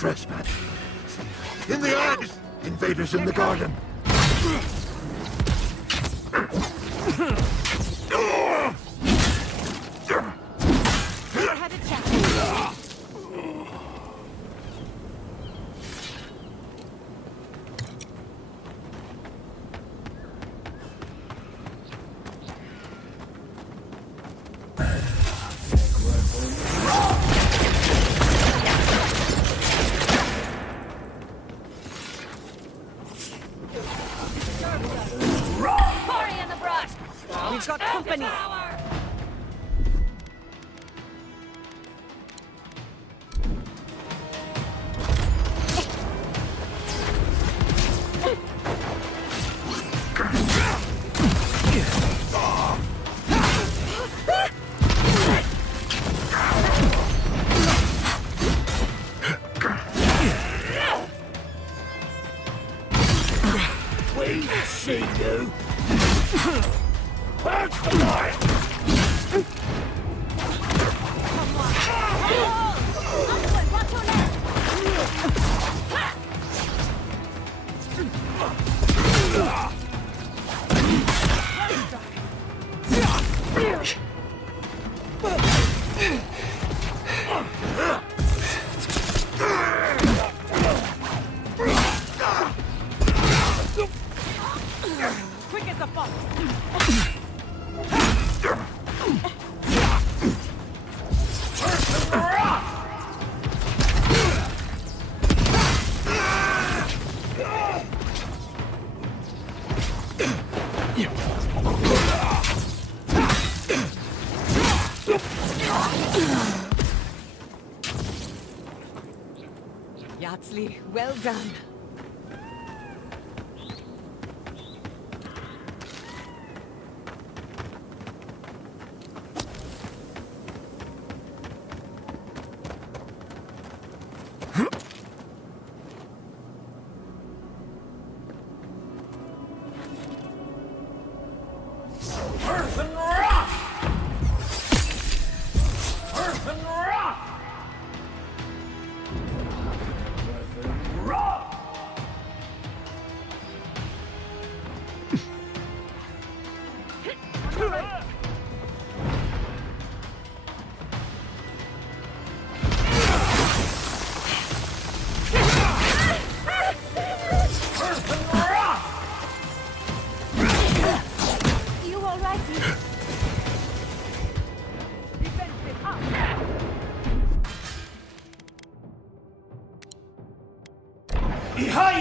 trespass. In the eyes! Invaders in the garden! Have a chat. Party in the brush. We've got company. We see you! That's the line! Watch your left. Quick as a fox. Yardsley, well done. You all right? Defensive up. Behind!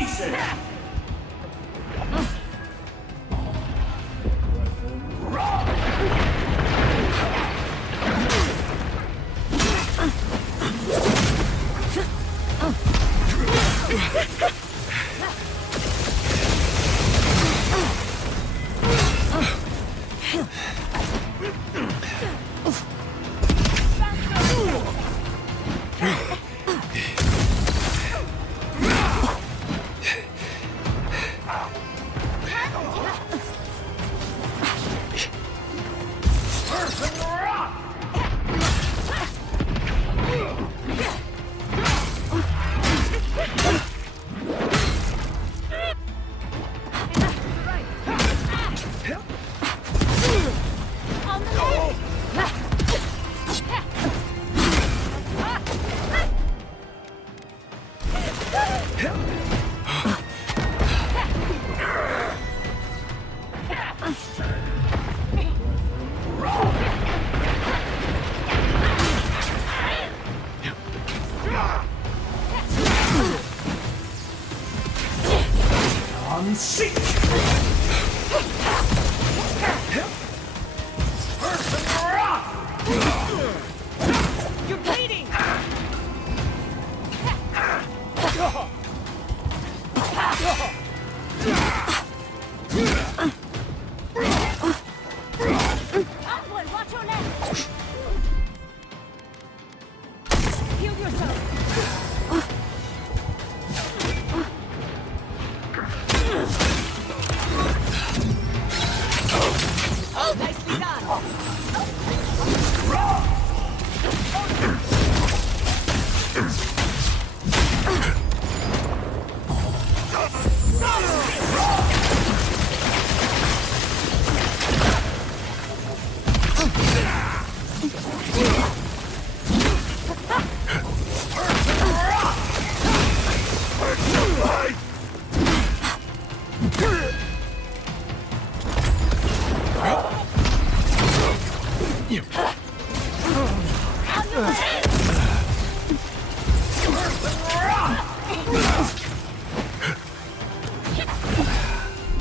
On the left. I'm sick! You're bleeding. Onward, watch your left. Heal yourself.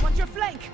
Watch your flank.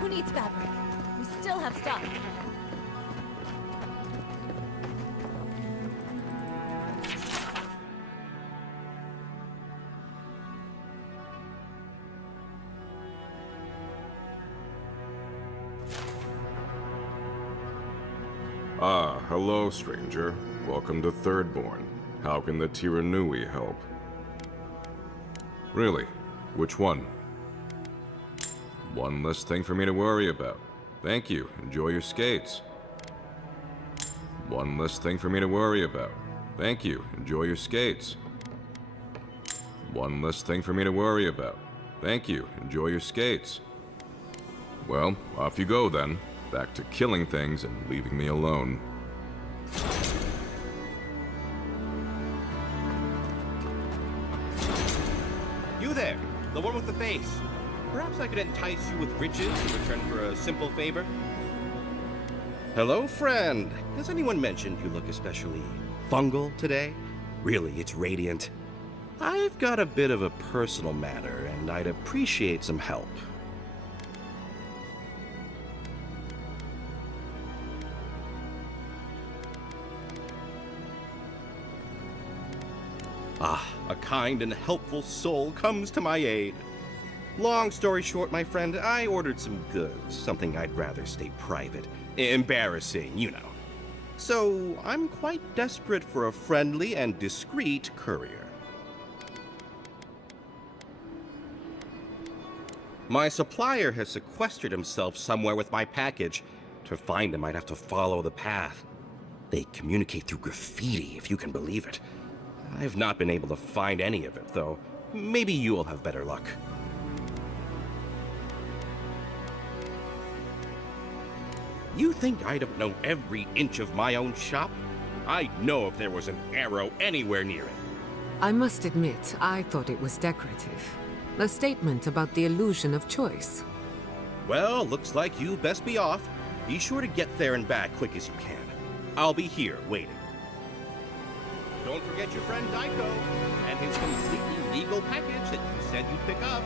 Who needs fabric? We still have stock. Ah, hello, stranger. Welcome to Thirdborn. How can the Tiranui help? Really? Which one? One less thing for me to worry about. Thank you. Enjoy your skates. One less thing for me to worry about. Thank you. Enjoy your skates. One less thing for me to worry about. Thank you. Enjoy your skates. Well, off you go then. Back to killing things and leaving me alone. You there, the one with the face. Perhaps I could entice you with riches in return for a simple favor? Hello, friend. Has anyone mentioned you look especially fungal today? Really, it's radiant. I've got a bit of a personal matter, and I'd appreciate some help. Ah, a kind and helpful soul comes to my aid. Long story short, my friend, I ordered some goods, something I'd rather stay private. Embarrassing, you know. So, I'm quite desperate for a friendly and discreet courier. My supplier has sequestered himself somewhere with my package. To find him, I'd have to follow the path. They communicate through graffiti, if you can believe it. I've not been able to find any of it, though. Maybe you'll have better luck. You think I don't know every inch of my own shop? I'd know if there was an arrow anywhere near it. I must admit, I thought it was decorative. A statement about the illusion of choice. Well, looks like you best be off. Be sure to get there and back quick as you can. I'll be here waiting. Don't forget your friend Daiko and his completely legal package that you said you'd pick up.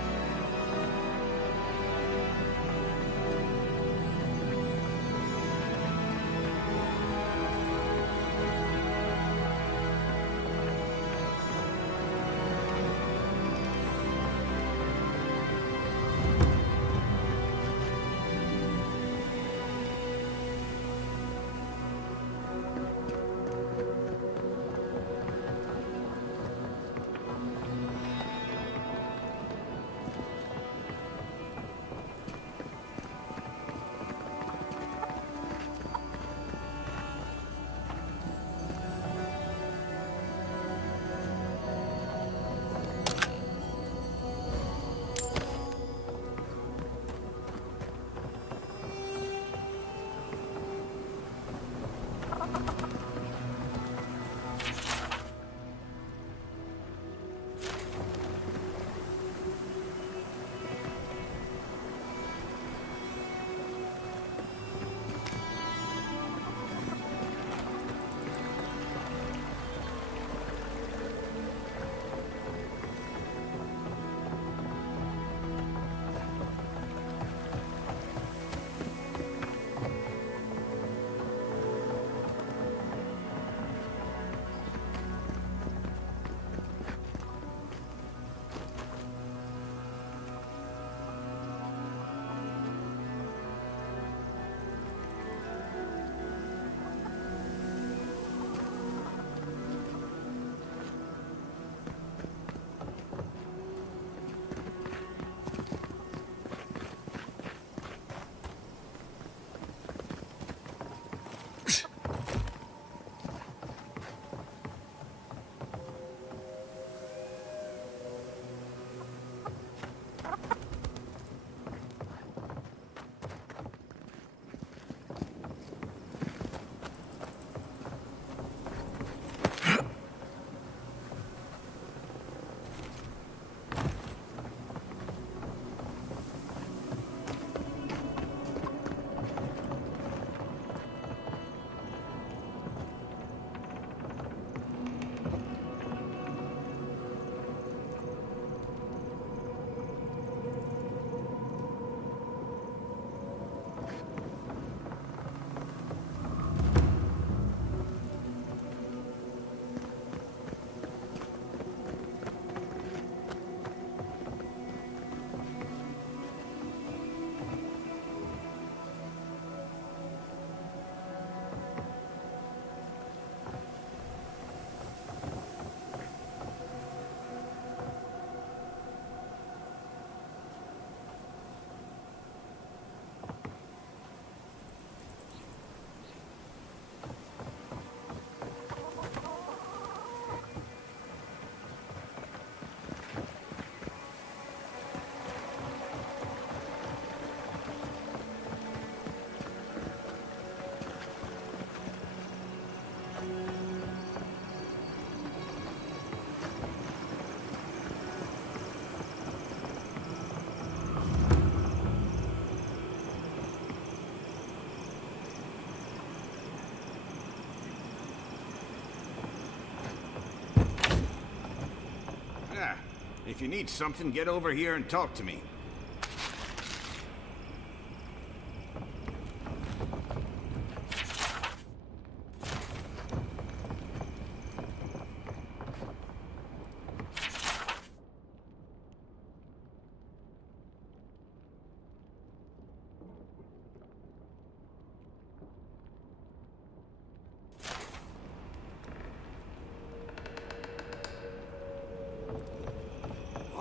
If you need something, get over here and talk to me.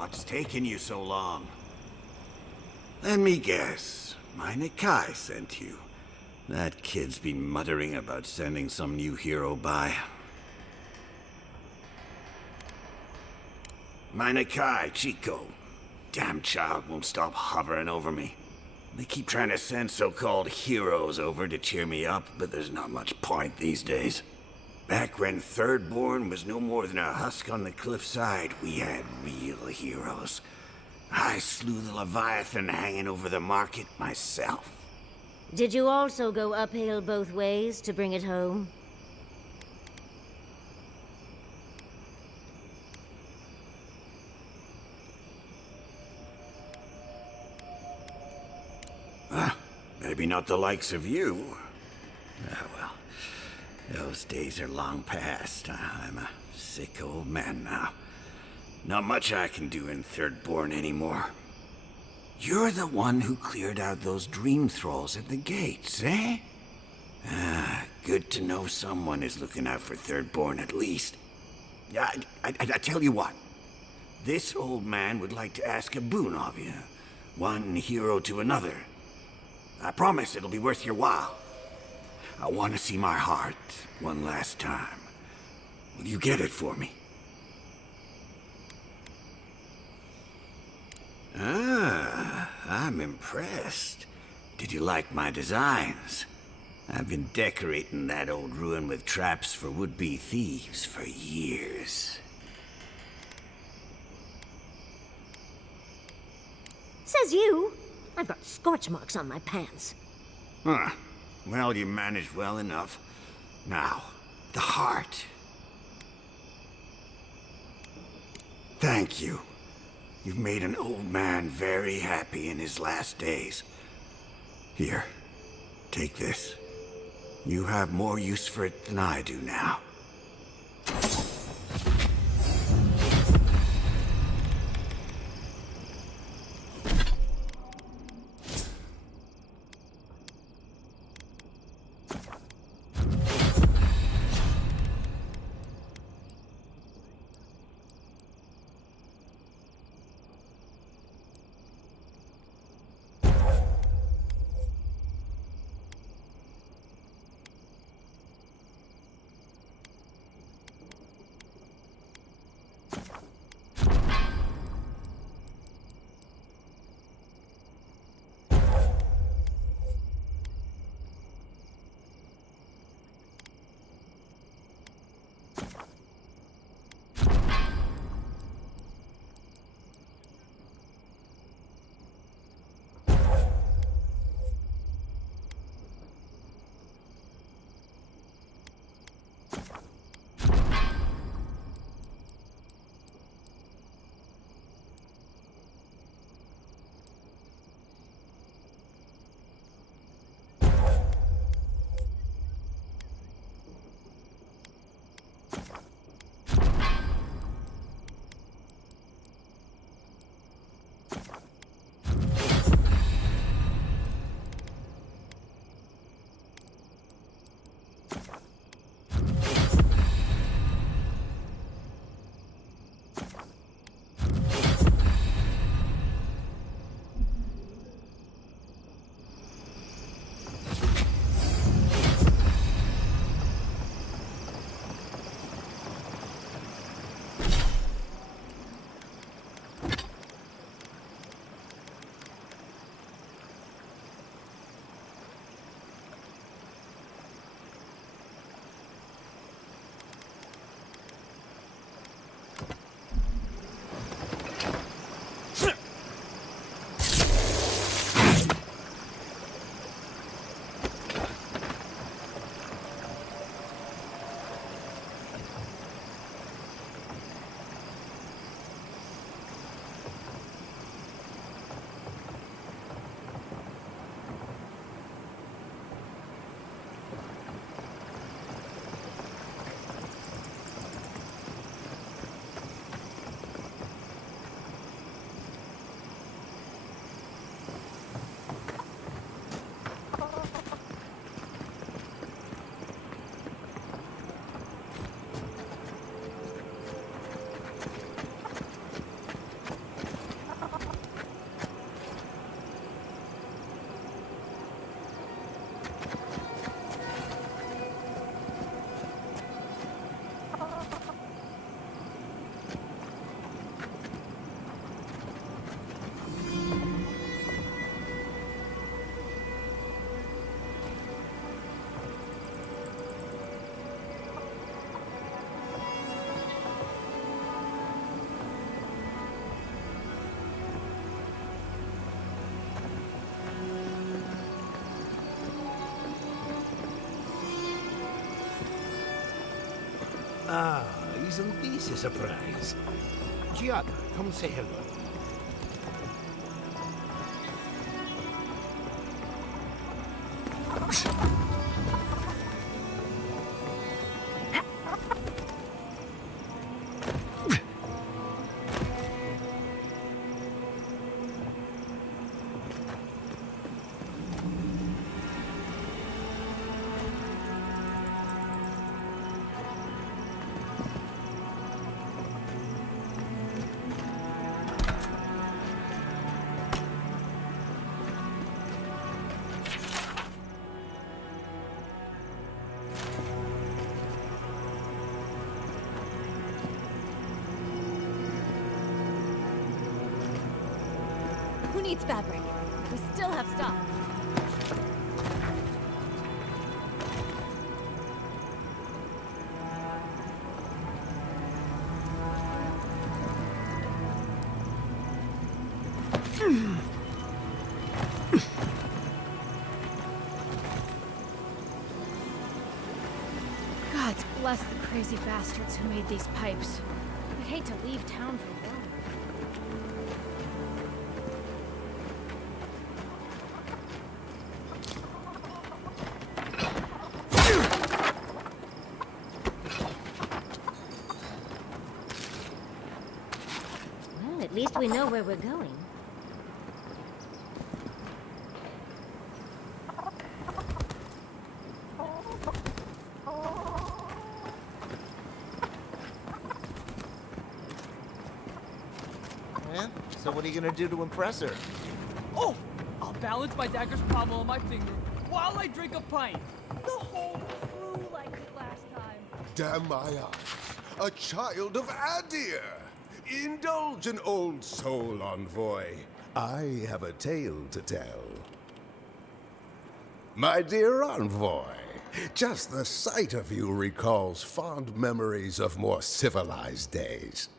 What's taking you so long? Let me guess. My Nikai sent you. That kid's been muttering about sending some new hero by. My Nikai, Chico. Damn child won't stop hovering over me. They keep trying to send so-called heroes over to cheer me up, but there's not much point these days. Back when Thirdborn was no more than a husk on the cliffside, we had real heroes. I slew the Leviathan hanging over the market myself. Did you also go uphill both ways to bring it home? Maybe not the likes of you. Ah, well, those days are long past. I'm a sick old man now. Not much I can do in Thirdborn anymore. You're the one who cleared out those dream thralls at the gates, eh? Ah, good to know someone is looking out for Thirdborn at least. I tell you what. This old man would like to ask a boon of you. One hero to another. I promise it'll be worth your while. I want to see my heart one last time. Will you get it for me? Ah, I'm impressed. Did you like my designs? I've been decorating that old ruin with traps for would-be thieves for years. Says you. I've got scorch marks on my pants. Huh. Well, you managed well enough. Now, the heart. Thank you. You've made an old man very happy in his last days. Here, take this. You have more use for it than I do now. Isn't this a surprise? Giada, come say hello. Who needs fabric? We still have stock. God bless the crazy bastards who made these pipes. I'd hate to leave town for long. Well, at least we know where we're going. Yeah? So what are you gonna do to impress her? Oh! I'll balance my dagger's pommel on my finger while I drink a pint. The whole crew liked it last time. Damn my eyes. A child of Adir. Indulge an old soul, envoy. I have a tale to tell. My dear envoy, just the sight of you recalls fond memories of more civilized days.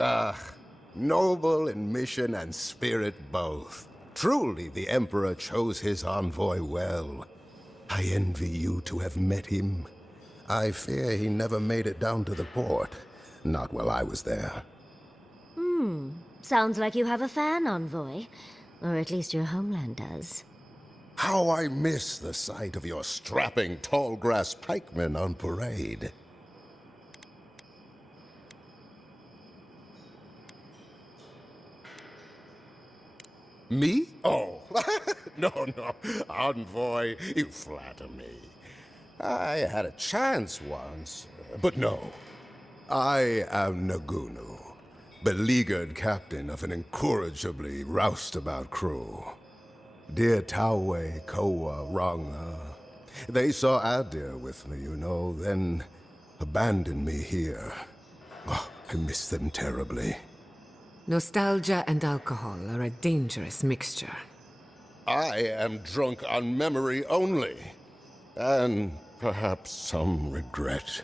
Ah, noble in mission and spirit both. Truly the Emperor chose his envoy well. I envy you to have met him. I fear he never made it down to the port. Not while I was there. Sounds like you have a fan, Envoy. Or at least your homeland does. How I miss the sight of your strapping tall grass pikemen on parade. Me? Oh, no, envoy, you flatter me. I had a chance once, but no. I am Nagunu, beleaguered captain of an incorrigibly roustabout crew. Dear Tawe, Koa, Ranga, they saw Adir with me, you know, then abandoned me here. Oh, I miss them terribly. Nostalgia and alcohol are a dangerous mixture. I am drunk on memory only, and perhaps some regret.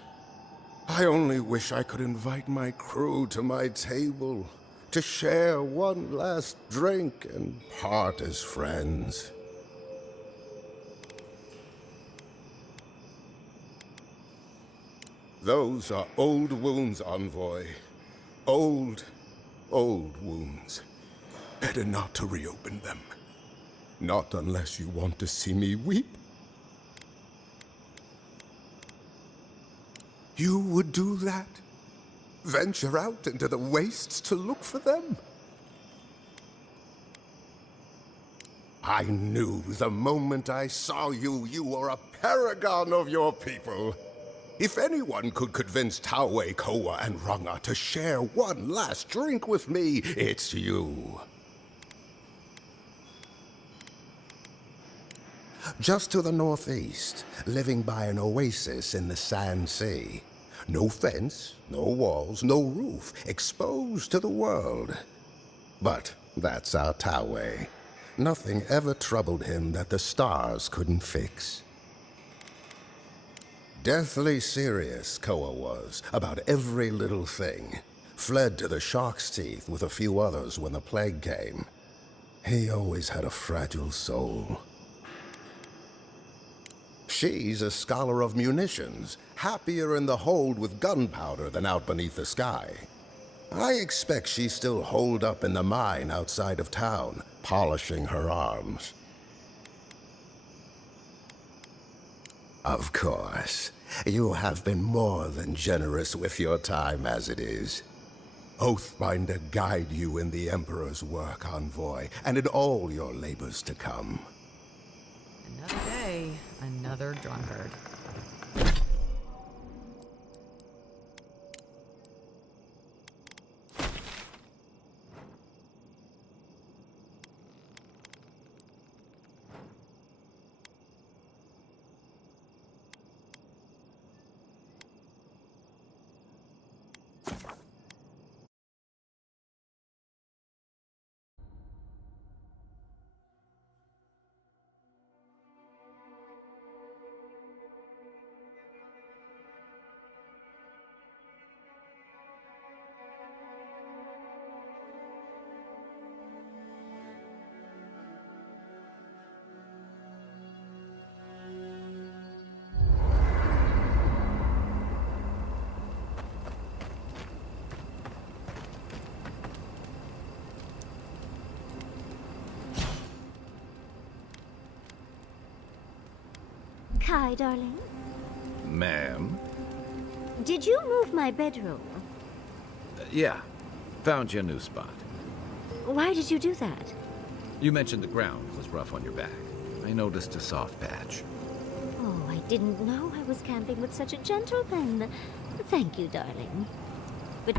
I only wish I could invite my crew to my table, to share one last drink and part as friends. Those are old wounds, envoy. Old wounds. Better not to reopen them. Not unless you want to see me weep. You would do that? Venture out into the wastes to look for them? I knew the moment I saw you, you were a paragon of your people. If anyone could convince Tawe, Koa, and Ranga to share one last drink with me, it's you. Just to the northeast, living by an oasis in the Sand Sea. No fence, no walls, no roof, exposed to the world. But that's our Tawe. Nothing ever troubled him that the stars couldn't fix. Deathly serious, Koa was, about every little thing. Fled to the shark's teeth with a few others when the plague came. He always had a fragile soul. She's a scholar of munitions, happier in the hold with gunpowder than out beneath the sky. I expect she's still holed up in the mine outside of town, polishing her arms. Of course, you have been more than generous with your time as it is. Oathbinder guide you in the Emperor's work, Envoy, and in all your labors to come. Another day, another drunkard. Kai, darling, Ma'am? did you move my bedroom? Yeah. Found you a new spot. Why did you do that? You mentioned the ground was rough on your back. I noticed a soft patch. Oh, I didn't know I was camping with such a gentleman. Thank you, darling. But...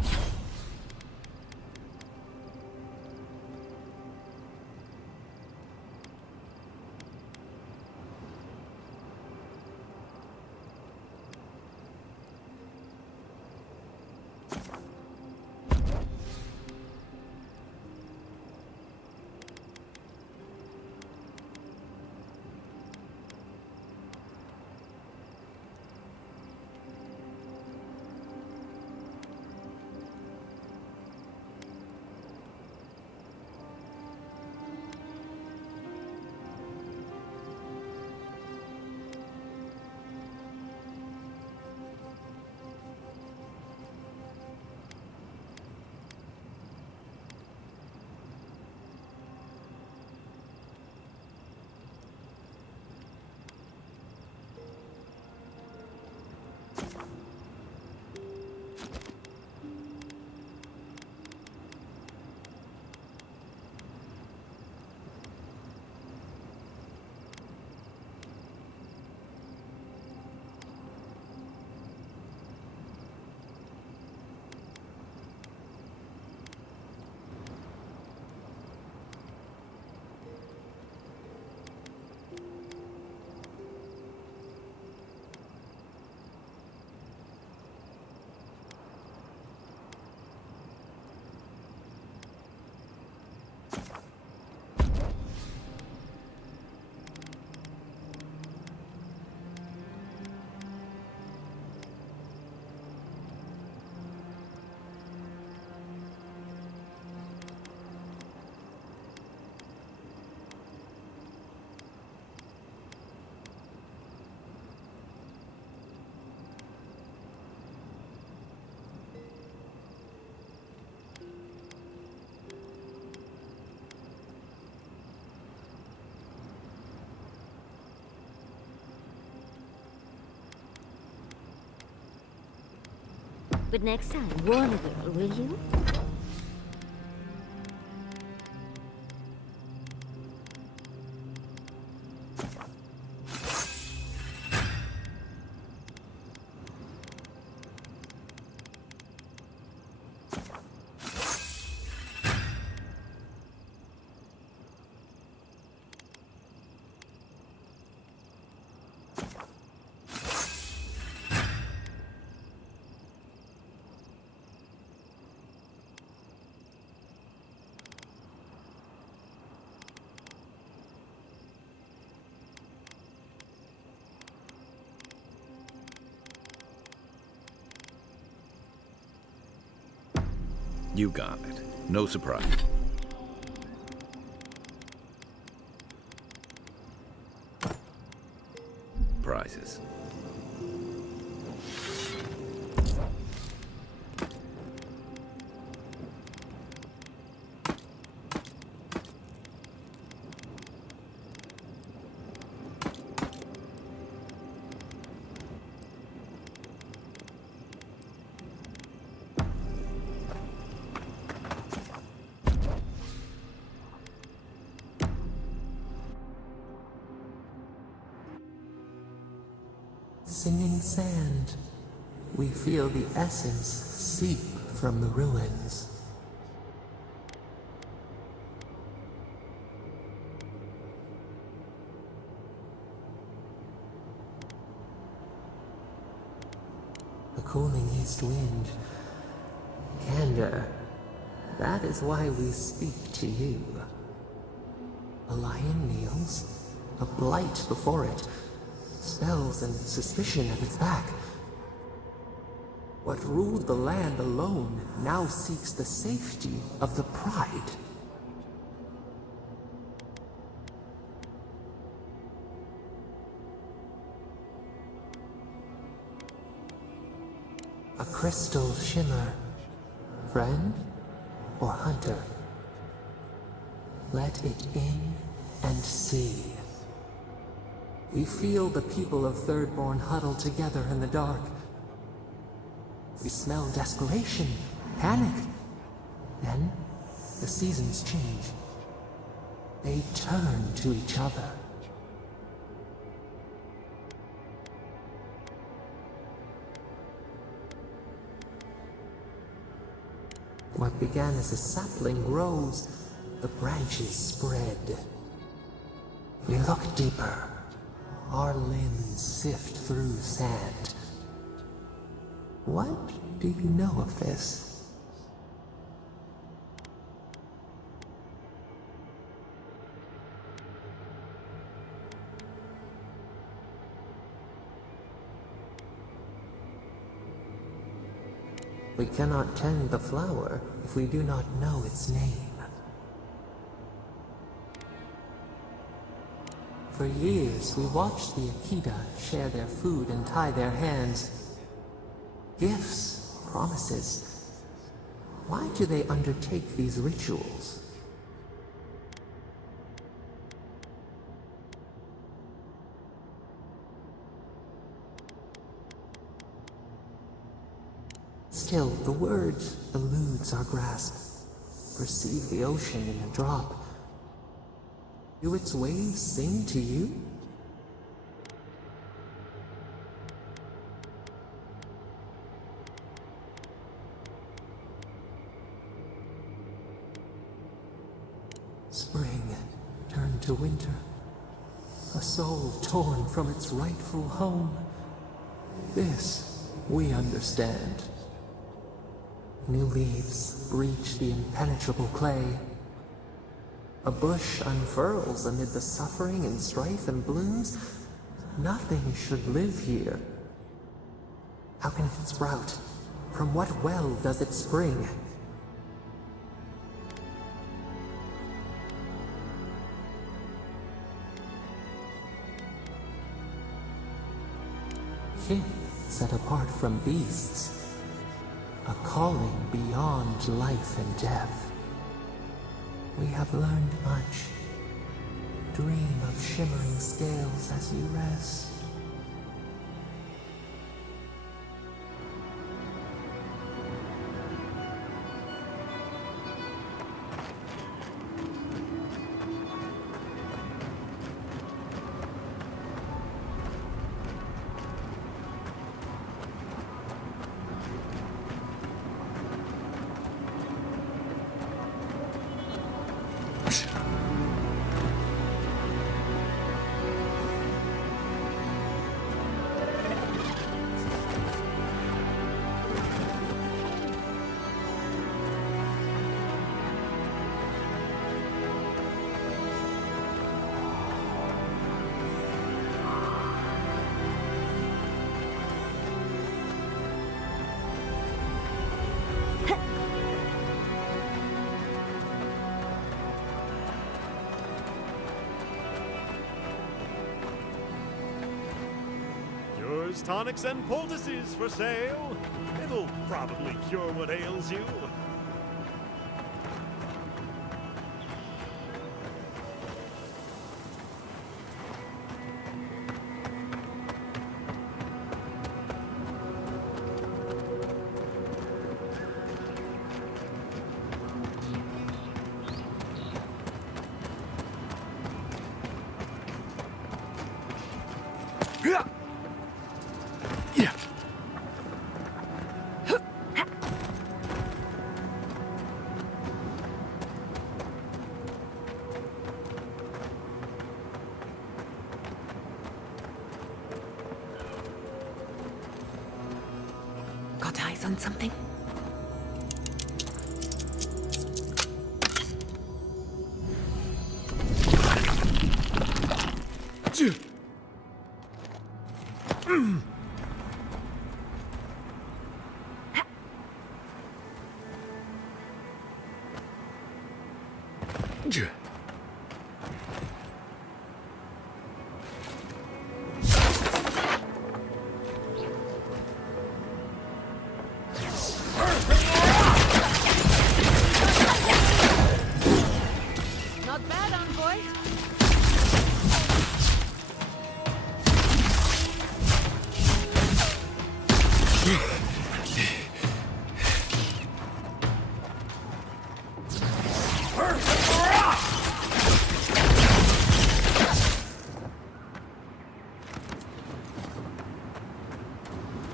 But next time, warn a girl, will you? You got it. No surprise. Prize places. Singing sand, we feel the essence seep from the ruins. The cooling east wind, candor, that is why we speak to you. A lion kneels, a blight before it, spells and suspicion at its back. What ruled the land alone now seeks the safety of the pride. A crystal shimmer, friend or hunter? Let it in and see. We feel the people of Thirdborn huddle together in the dark. We smell desperation, panic. Then, the seasons change. They turn to each other. What began as a sapling grows, the branches spread. We look deeper. Our limbs sift through sand. What do you know of this? We cannot tend the flower if we do not know its name. For years, we watched the Akita share their food and tie their hands. Gifts, promises. Why do they undertake these rituals? Still, the word eludes our grasp. Perceive the ocean in a drop. Do its waves sing to you? Spring turned to winter. A soul torn from its rightful home. This we understand. New leaves breach the impenetrable clay. A bush unfurls amid the suffering and strife and blooms. Nothing should live here. How can it sprout? From what well does it spring? Kith set apart from beasts. A calling beyond life and death. We have learned much. Dream of shimmering scales as you rest. There's tonics and poultices for sale. It'll probably cure what ails you. Got eyes on something? Not bad, envoy.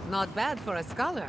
Not bad for a scholar.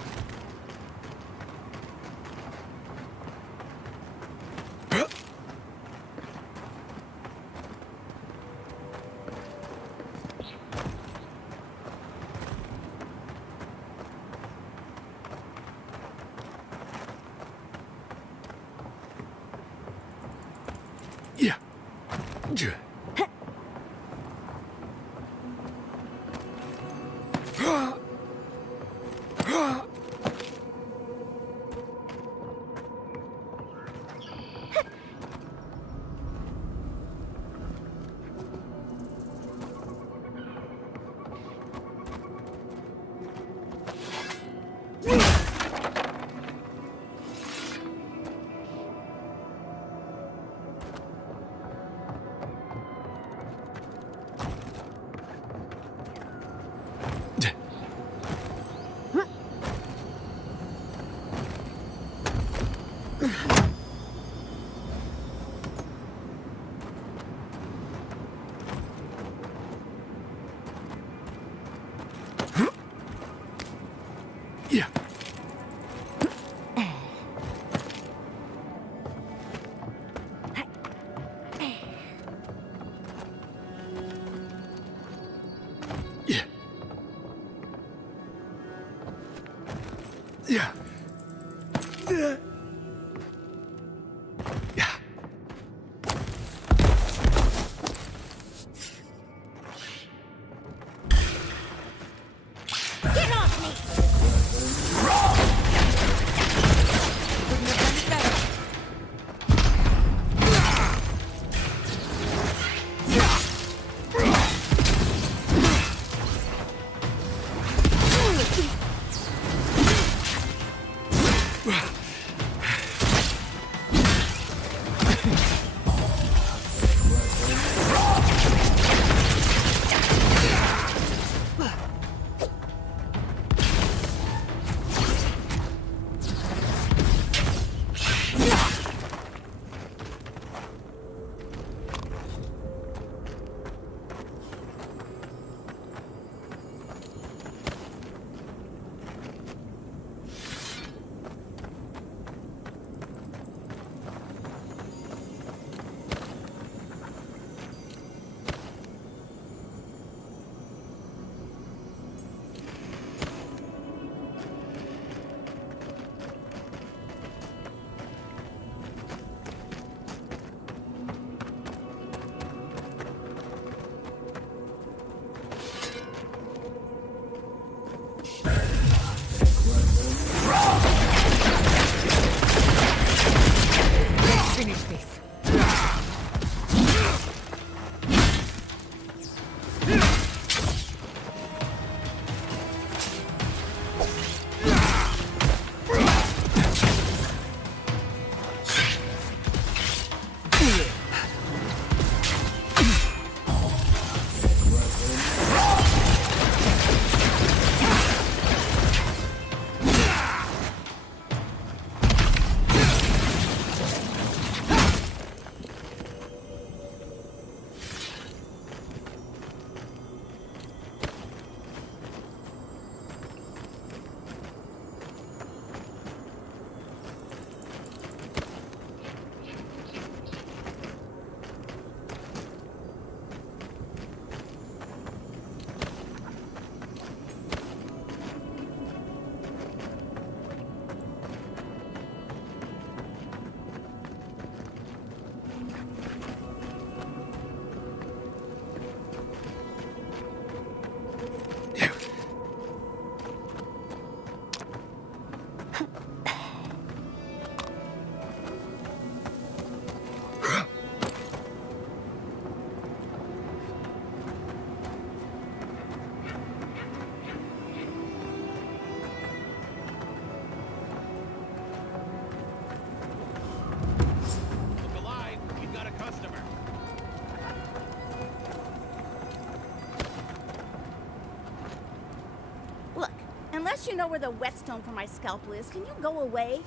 Unless you know where the whetstone for my scalpel is, can you go away?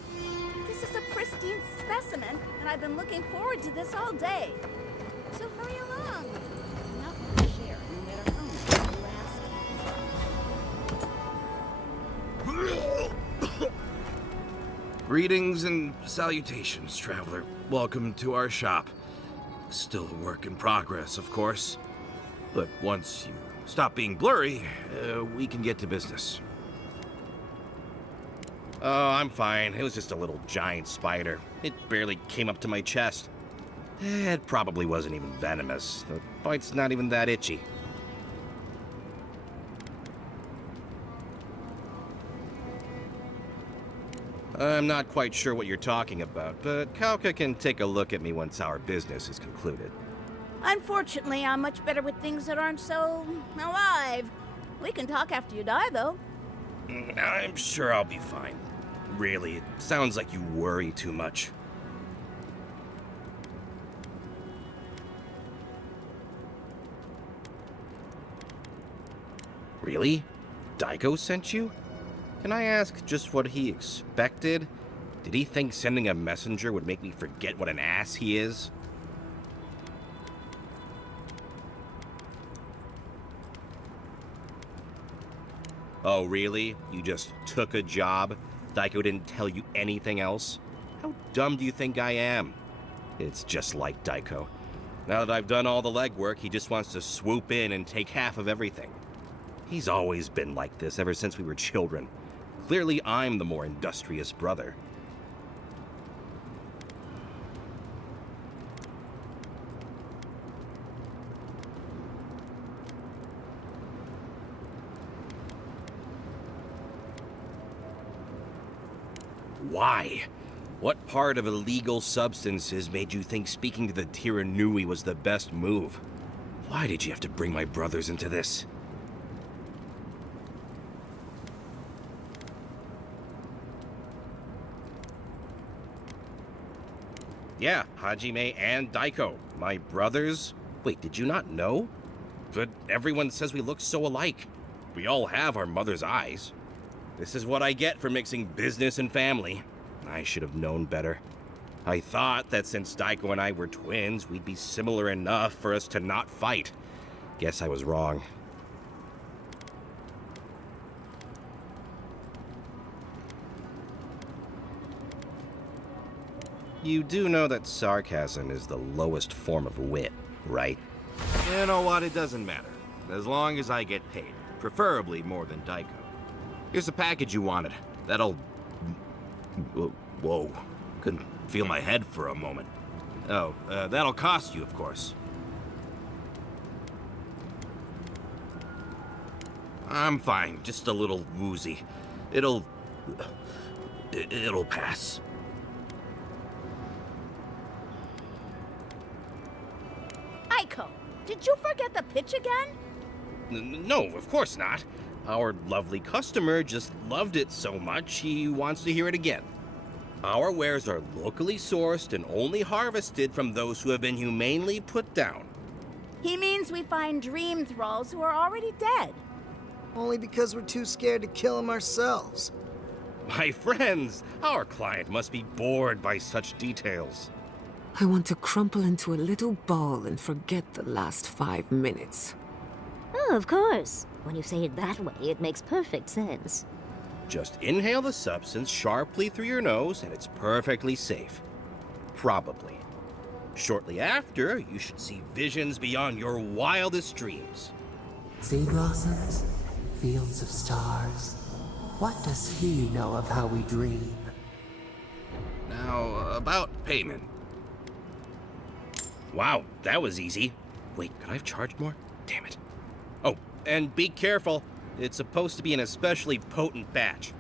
This is a pristine specimen, and I've been looking forward to this all day. So hurry along. Not much share, no matter how much you ask. Greetings and salutations, traveler. Welcome to our shop. Still a work in progress, of course. But once you stop being blurry, we can get to business. Oh, I'm fine. It was just a little giant spider. It barely came up to my chest. It probably wasn't even venomous. The bite's not even that itchy. I'm not quite sure what you're talking about, but Kauka can take a look at me once our business is concluded. Unfortunately, I'm much better with things that aren't so alive. We can talk after you die, though. I'm sure I'll be fine. Really, it sounds like you worry too much. Really? Daiko sent you? Can I ask just what he expected? Did he think sending a messenger would make me forget what an ass he is? Oh, really? You just took a job? Daiko didn't tell you anything else? How dumb do you think I am? It's just like Daiko. Now that I've done all the legwork, he just wants to swoop in and take half of everything. He's always been like this ever since we were children. Clearly, I'm the more industrious brother. Why? What part of illegal substances made you think speaking to the Tiranui was the best move? Why did you have to bring my brothers into this? Yeah, Hajime and Daiko, my brothers. Wait, did you not know? But everyone says we look so alike. We all have our mother's eyes. This is what I get for mixing business and family. I should have known better. I thought that since Daiko and I were twins, we'd be similar enough for us to not fight. Guess I was wrong. You do know that sarcasm is the lowest form of wit, right? You know what? It doesn't matter. As long as I get paid. Preferably more than Daiko. Here's the package you wanted. That'll... Whoa. Couldn't feel my head for a moment. Oh, that'll cost you, of course. I'm fine. Just a little woozy. It'll pass. Aiko, did you forget the pitch again? No, of course not. Our lovely customer just loved it so much he wants to hear it again. Our wares are locally sourced and only harvested from those who have been humanely put down. He means we find dream thralls who are already dead. Only because we're too scared to kill them ourselves. My friends, our client must be bored by such details. I want to crumple into a little ball and forget the last 5 minutes. Oh, of course. When you say it that way, it makes perfect sense. Just inhale the substance sharply through your nose and it's perfectly safe. Probably. Shortly after, you should see visions beyond your wildest dreams. Sea blossoms, fields of stars. What does he know of how we dream? Now, about payment. Wow, that was easy. Wait, could I have charged more? Damn it. Oh, and be careful. It's supposed to be an especially potent batch.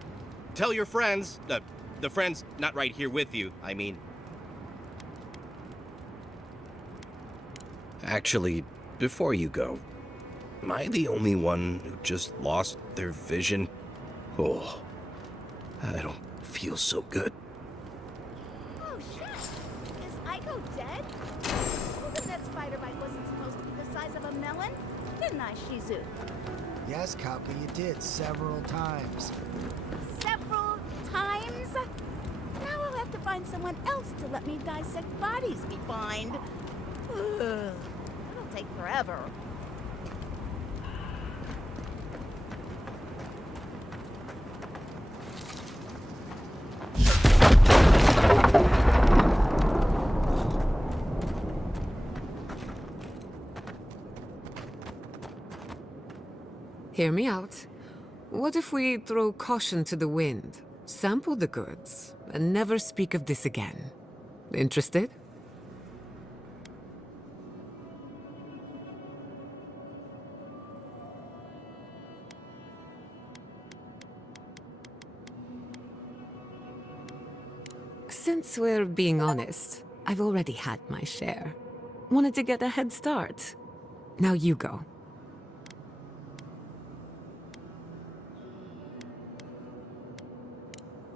Tell your friends, the friends not right here with you, I mean. Actually, before you go, am I the only one who just lost their vision? Oh, I don't feel so good. Oh, shit! Is Aiko dead? Who knew that spider bite wasn't supposed to be the size of a melon? Didn't I, Shizu? Yes, Kauka, you did several times. Several times? Now I'll have to find someone else to let me dissect bodies we find. Ugh, it'll take forever. Hear me out. What if we throw caution to the wind, sample the goods, and never speak of this again? Interested? Since we're being honest, I've already had my share. Wanted to get a head start. Now you go.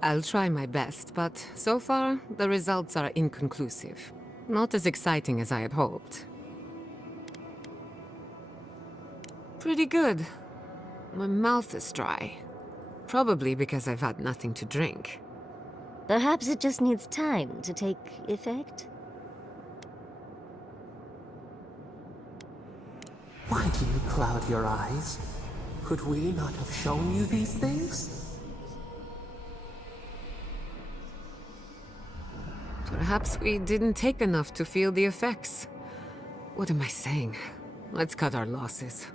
I'll try my best, but so far, the results are inconclusive. Not as exciting as I had hoped. Pretty good. My mouth is dry. Probably because I've had nothing to drink. Perhaps it just needs time to take effect? Why do you cloud your eyes? Could we not have shown you these things? Perhaps we didn't take enough to feel the effects. What am I saying? Let's cut our losses.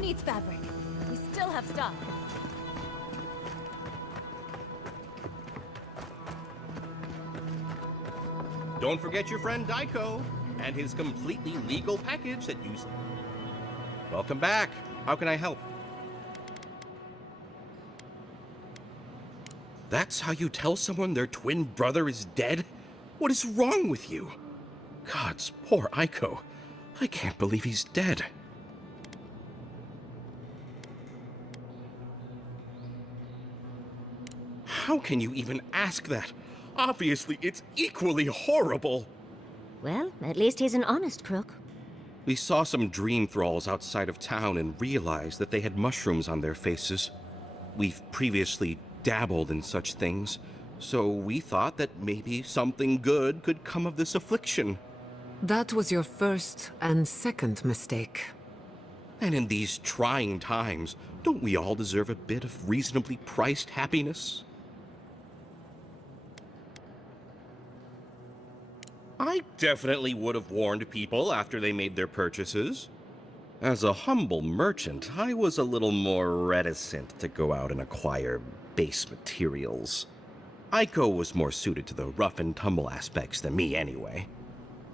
Needs fabric. We still have stock. Don't forget your friend Daiko and his completely legal package that you... Welcome back. How can I help? That's how you tell someone their twin brother is dead? What is wrong with you? Gods, poor Aiko. I can't believe he's dead. How can you even ask that? Obviously, it's equally horrible. Well, at least he's an honest crook. We saw some dream thralls outside of town and realized that they had mushrooms on their faces. We've previously dabbled in such things, so we thought that maybe something good could come of this affliction. That was your first and second mistake. And in these trying times, don't we all deserve a bit of reasonably priced happiness? I definitely would have warned people after they made their purchases. As a humble merchant, I was a little more reticent to go out and acquire base materials. Aiko was more suited to the rough and tumble aspects than me anyway.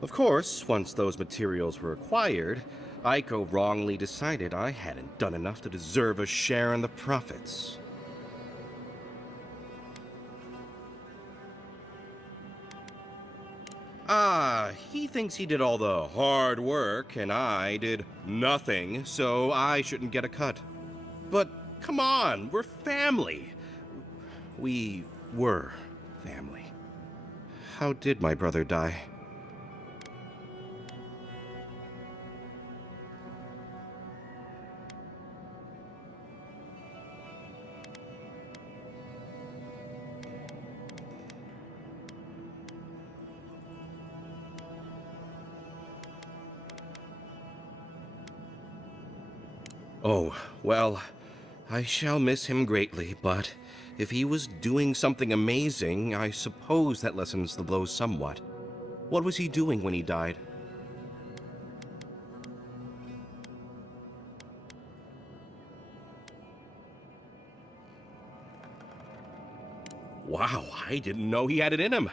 Of course, once those materials were acquired, Aiko wrongly decided I hadn't done enough to deserve a share in the profits. He thinks he did all the hard work and I did nothing, so I shouldn't get a cut. But come on, we're family. We were family. How did my brother die? Oh, well, I shall miss him greatly, but if he was doing something amazing, I suppose that lessens the blow somewhat. What was he doing when he died? Wow, I didn't know he had it in him.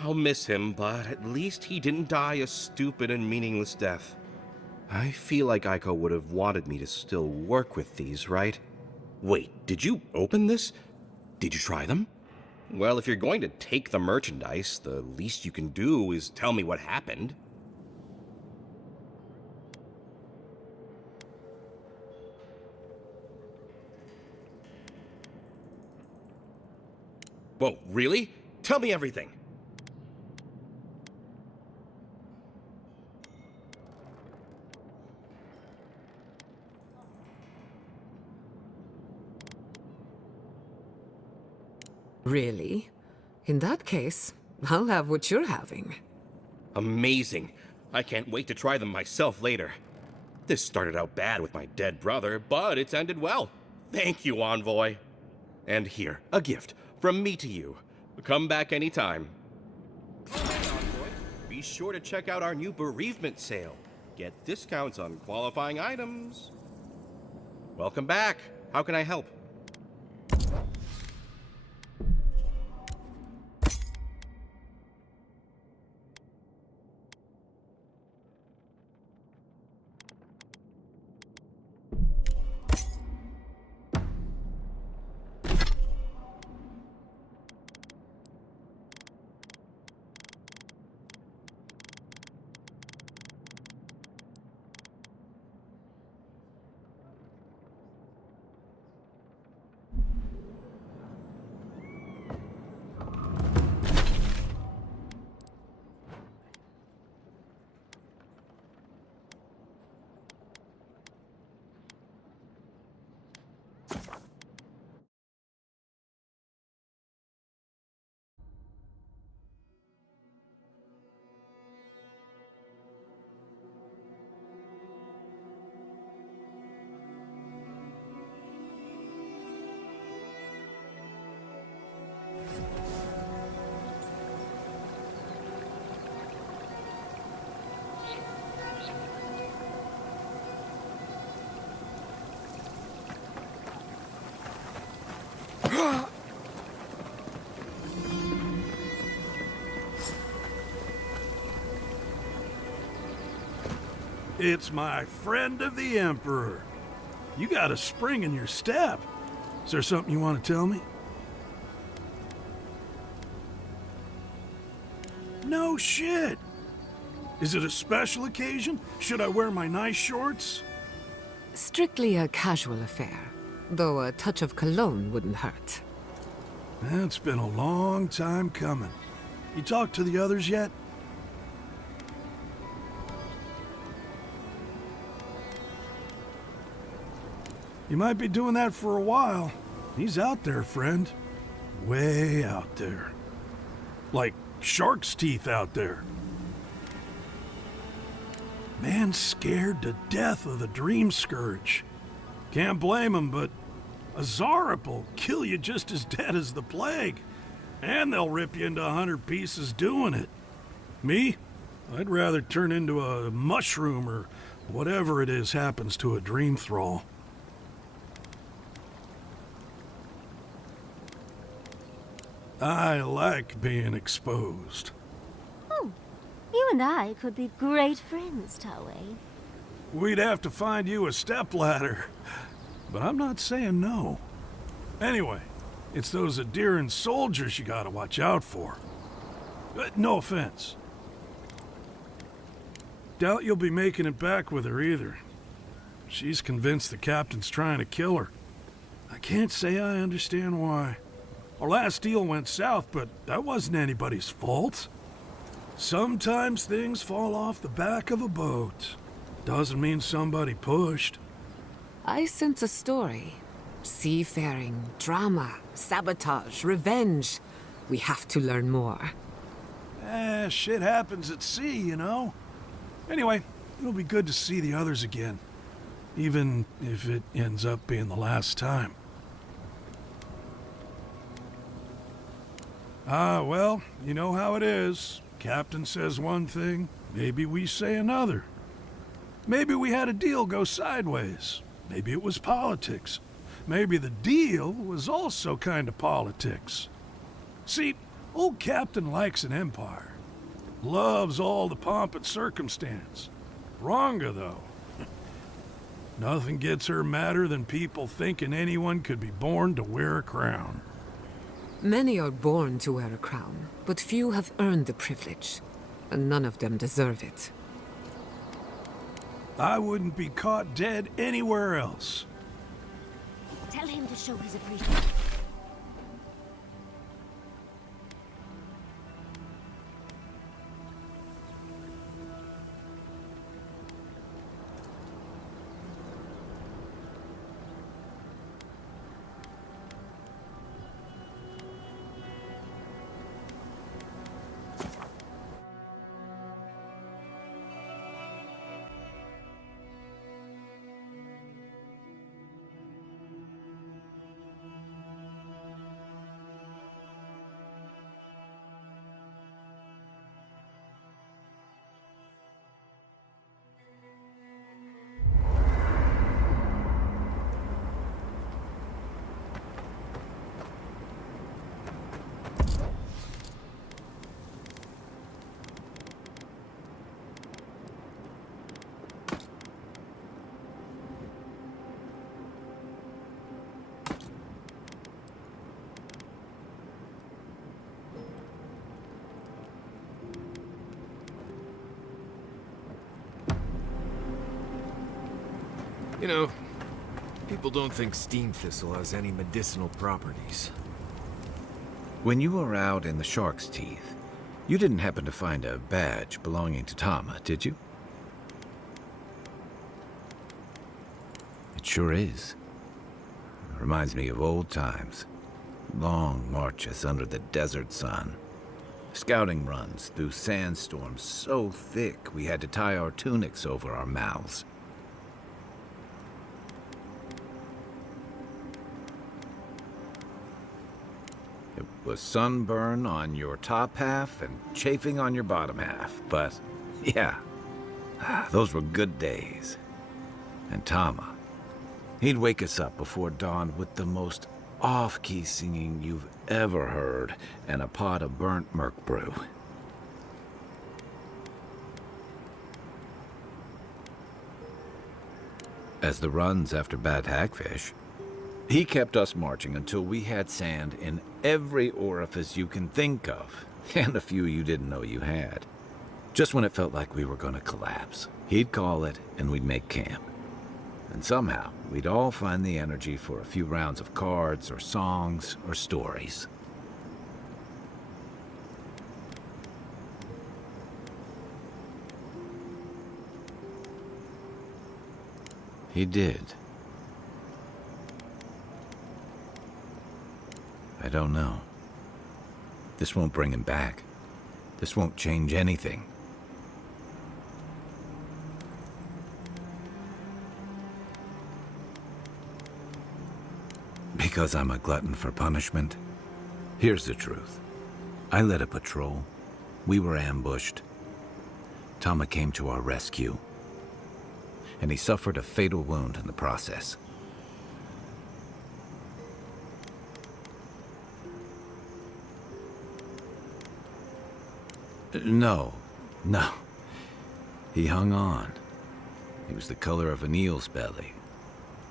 I'll miss him, but at least he didn't die a stupid and meaningless death. I feel like Aiko would have wanted me to still work with these, right? Wait, did you open this? Did you try them? Well, if you're going to take the merchandise, the least you can do is tell me what happened. Whoa, really? Tell me everything. Really? In that case, I'll have what you're having. Amazing. I can't wait to try them myself later. This started out bad with my dead brother, but it's ended well. Thank you, Envoy. And here, a gift from me to you. Come back anytime. Oh, hey, Envoy. Be sure to check out our new bereavement sale. Get discounts on qualifying items. Welcome back. How can I help? It's my friend of the Emperor. You got a spring in your step. Is there something you want to tell me? No shit. Is it a special occasion? Should I wear my nice shorts? Strictly a casual affair, though a touch of cologne wouldn't hurt. It's been a long time coming. You talked to the others yet? You might be doing that for a while. He's out there, friend. Way out there. Like shark's teeth out there. Man's scared to death of the Dream Scourge. Can't blame him, but a Zarep will kill you just as dead as the plague. And they'll rip you into 100 pieces doing it. Me? I'd rather turn into a mushroom or whatever it is happens to a dream thrall. I like being exposed. Oh, you and I could be great friends, Tawei. We'd have to find you a stepladder, but I'm not saying no. Anyway, it's those Adiran soldiers you gotta watch out for. No offense. Doubt you'll be making it back with her either. She's convinced the captain's trying to kill her. I can't say I understand why. Our last deal went south, but that wasn't anybody's fault. Sometimes things fall off the back of a boat. Doesn't mean somebody pushed. I sense a story. Seafaring, drama, sabotage, revenge. We have to learn more. Shit happens at sea, you know? Anyway, it'll be good to see the others again. even if it ends up being the last time. Ah, well, you know how it is. Captain says one thing, maybe we say another. Maybe we had a deal go sideways. Maybe it was politics. Maybe the deal was also kind of politics. See, old Captain likes an empire. Loves all the pomp and circumstance. Wronga, though. Nothing gets her madder than people thinking anyone could be born to wear a crown. Many are born to wear a crown, but few have earned the privilege, and none of them deserve it. I wouldn't be caught dead anywhere else. Tell him to show his appreciation. You know, people don't think steam thistle has any medicinal properties. When you were out in the shark's teeth, you didn't happen to find a badge belonging to Tama, did you? It sure is. Reminds me of old times. Long marches under the desert sun. Scouting runs through sandstorms so thick we had to tie our tunics over our mouths. It was sunburn on your top half and chafing on your bottom half, but yeah, those were good days. And Tama, he'd wake us up before dawn with the most off-key singing you've ever heard and a pot of burnt merc brew. As the runs after bad hagfish, he kept us marching until we had sand in every orifice you can think of, and a few you didn't know you had. Just when it felt like we were going to collapse, he'd call it and we'd make camp. And somehow, we'd all find the energy for a few rounds of cards or songs or stories. He did. I don't know. This won't bring him back. This won't change anything. Because I'm a glutton for punishment? Here's the truth. I led a patrol. We were ambushed. Tama came to our rescue. And he suffered a fatal wound in the process. No. He hung on. He was the color of an eel's belly.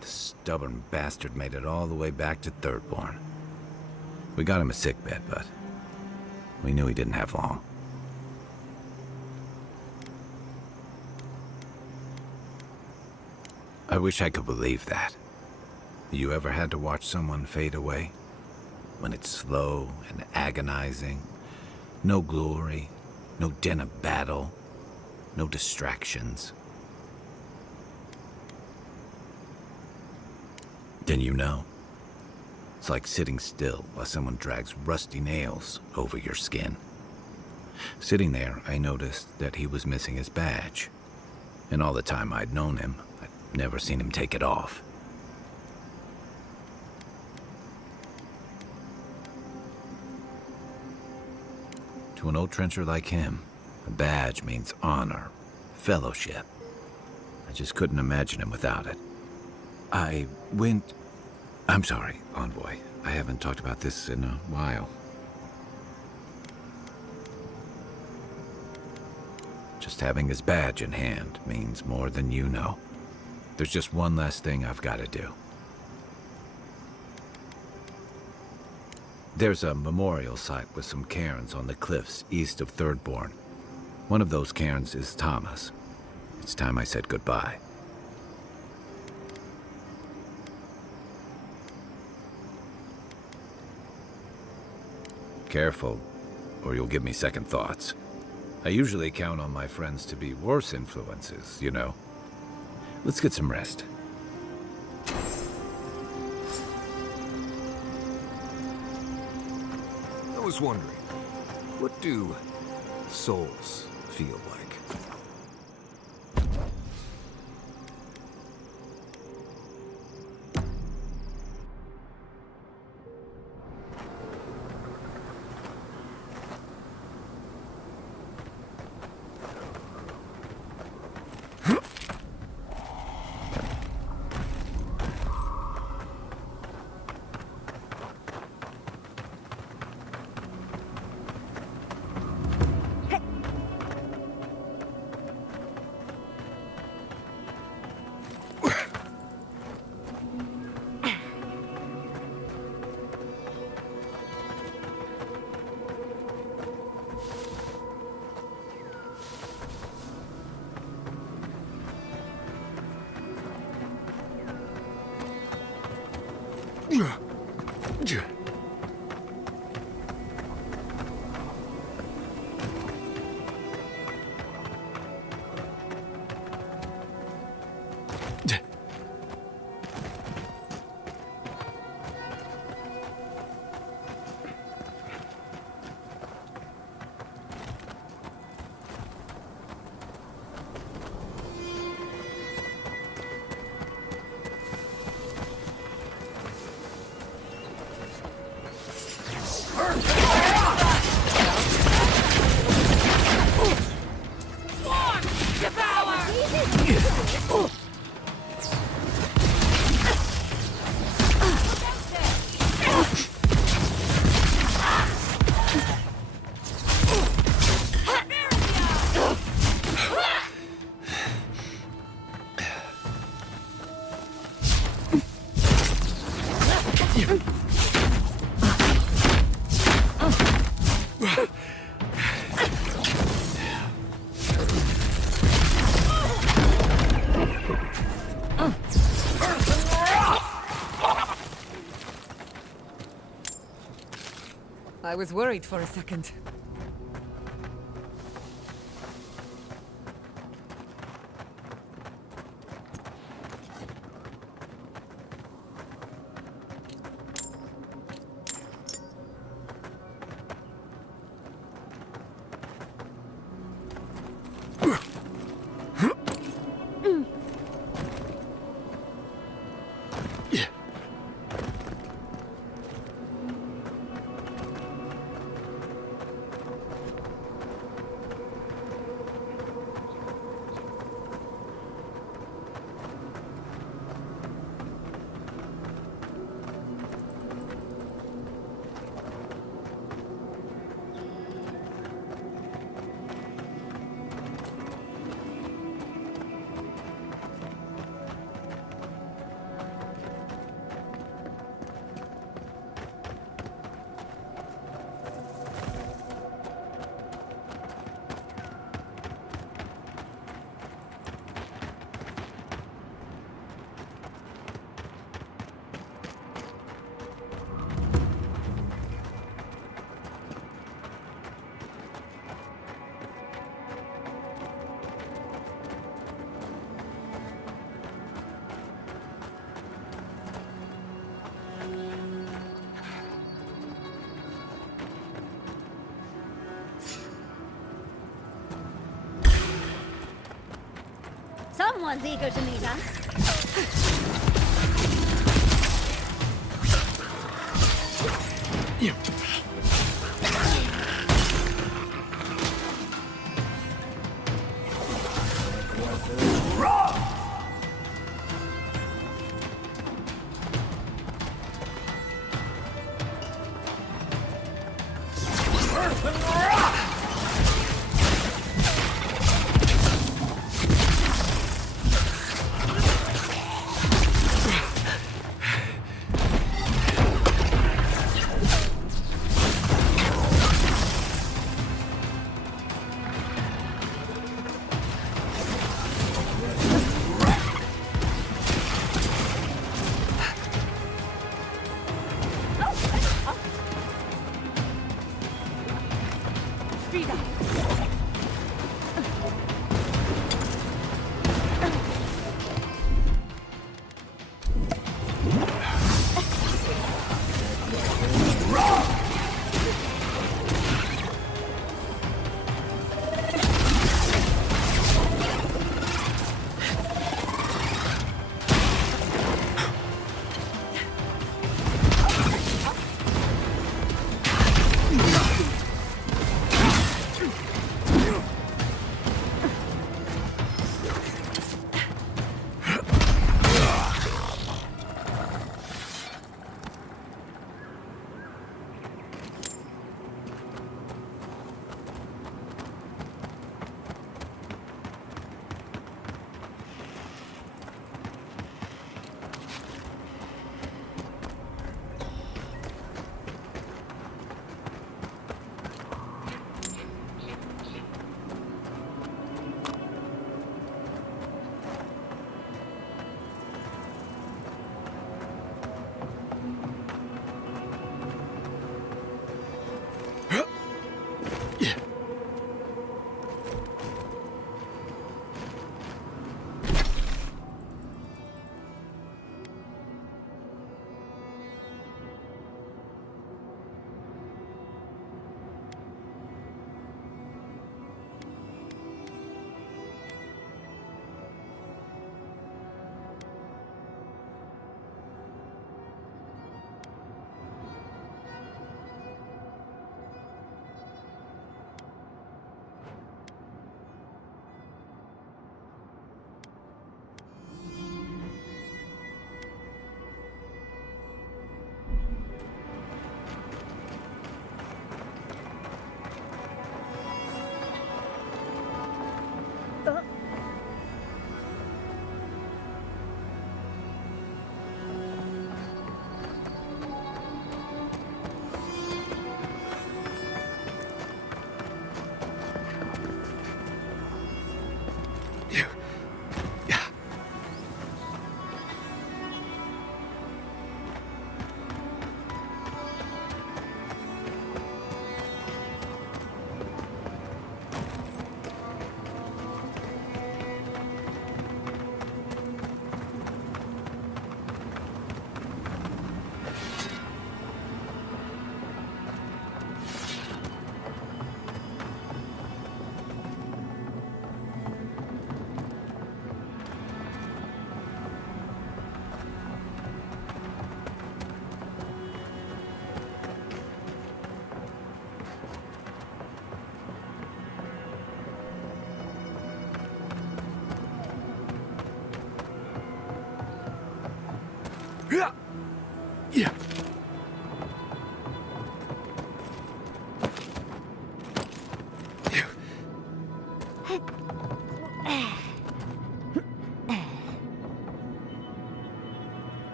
The stubborn bastard made it all the way back to Thirdborn. We got him a sickbed, but we knew he didn't have long. I wish I could believe that. You ever had to watch someone fade away? When it's slow and agonizing, no glory, no din of battle, no distractions. Then you know. It's like sitting still while someone drags rusty nails over your skin. Sitting there, I noticed that he was missing his badge. And all the time I'd known him, I'd Never seen him take it off. To an old trencher like him, a badge means honor, fellowship. I just couldn't imagine him without it. I'm sorry, Envoy. I haven't talked about this in a while. Just having his badge in hand means more than you know. There's just one last thing I've got to do. There's a memorial site with some cairns on the cliffs east of Thirdborn. One of those cairns is Thomas. It's time I said goodbye. Careful, or you'll give me second thoughts. I usually count on my friends to be worse influences, you know. Let's get some rest. I was wondering, what do souls feel like? I was worried for a second. Someone's eager to meet us.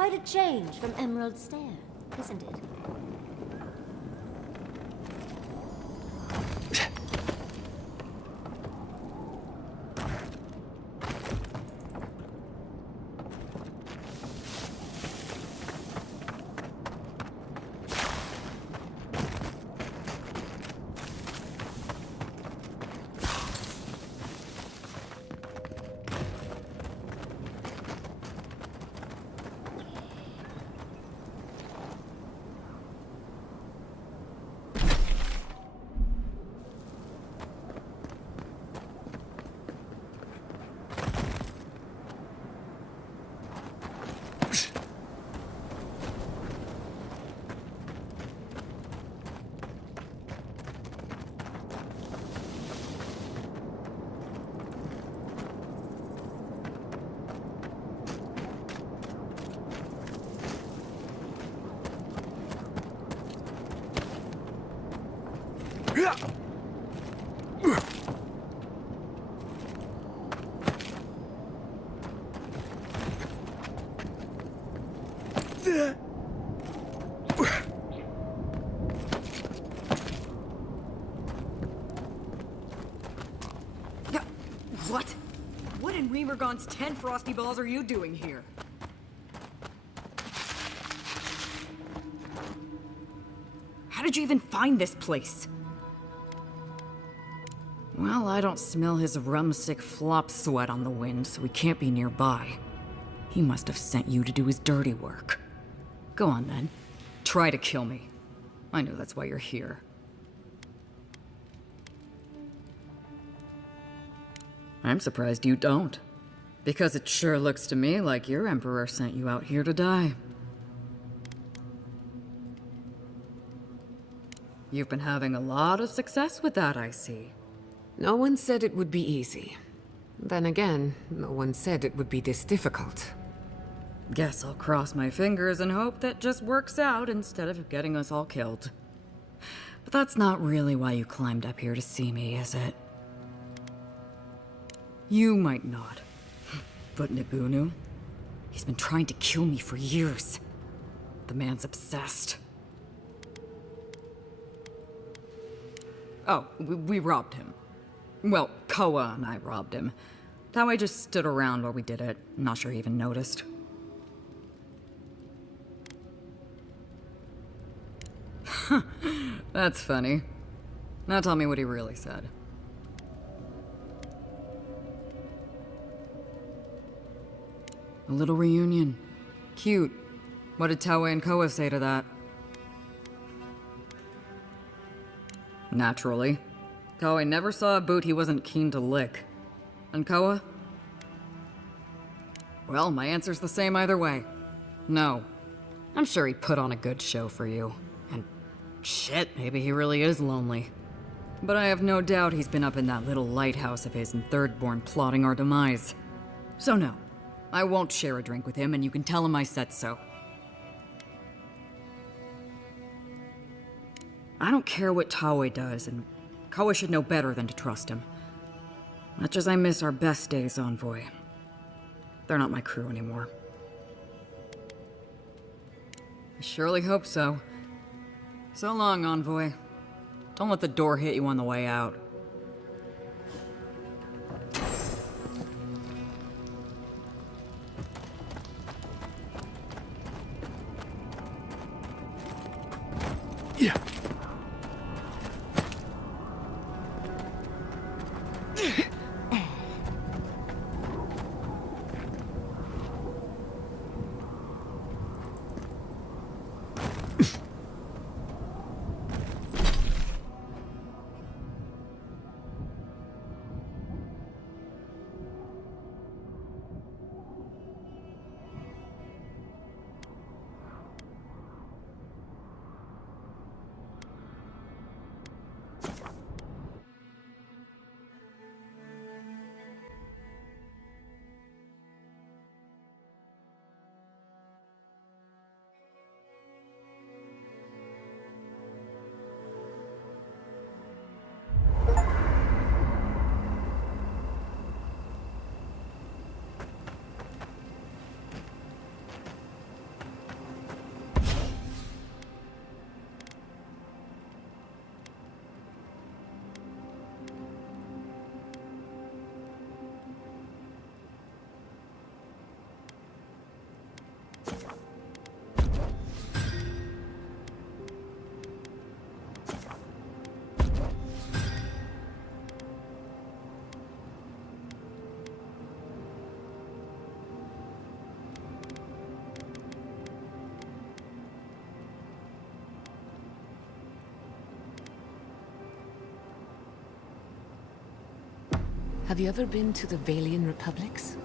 Quite a change from Emerald Stair, isn't it? What? What in Remergon's 10 frosty balls are you doing here? How did you even find this place? Well, I don't smell his rum-sick flop sweat on the wind, so he can't be nearby. He must have sent you to do his dirty work. Go on, then. Try to kill me. I know that's why you're here. I'm surprised you don't. Because it sure looks to me like your Emperor sent you out here to die. You've been having a lot of success with that, I see. No one said it would be easy. Then again, no one said it would be this difficult. Guess I'll cross my fingers and hope that just works out instead of getting us all killed. But that's not really why you climbed up here to see me, is it? You might not. But Nibunu? He's been trying to kill me for years. The man's obsessed. Oh, we robbed him. Well, Koa and I robbed him. Taue just stood around while we did it. I'm not sure he even noticed. That's funny. Now tell me what he really said. A little reunion. Cute. What did Taue and Koa say to that? Naturally. Taue never saw a boot he wasn't keen to lick. And Koa? Well, my answer's the same either way. No. I'm sure he put on a good show for you. And shit, maybe he really is lonely. But I have no doubt he's been up in that little lighthouse of his in Thirdborn plotting our demise. So no, I won't share a drink with him, and you can tell him I said so. I don't care what Taue does, and Koa should know better than to trust him. Much as I miss our best days, Envoy. They're not my crew anymore. I surely hope so. So long, Envoy. Don't let the door hit you on the way out. Yeah. Have you ever been to the Valian Republics?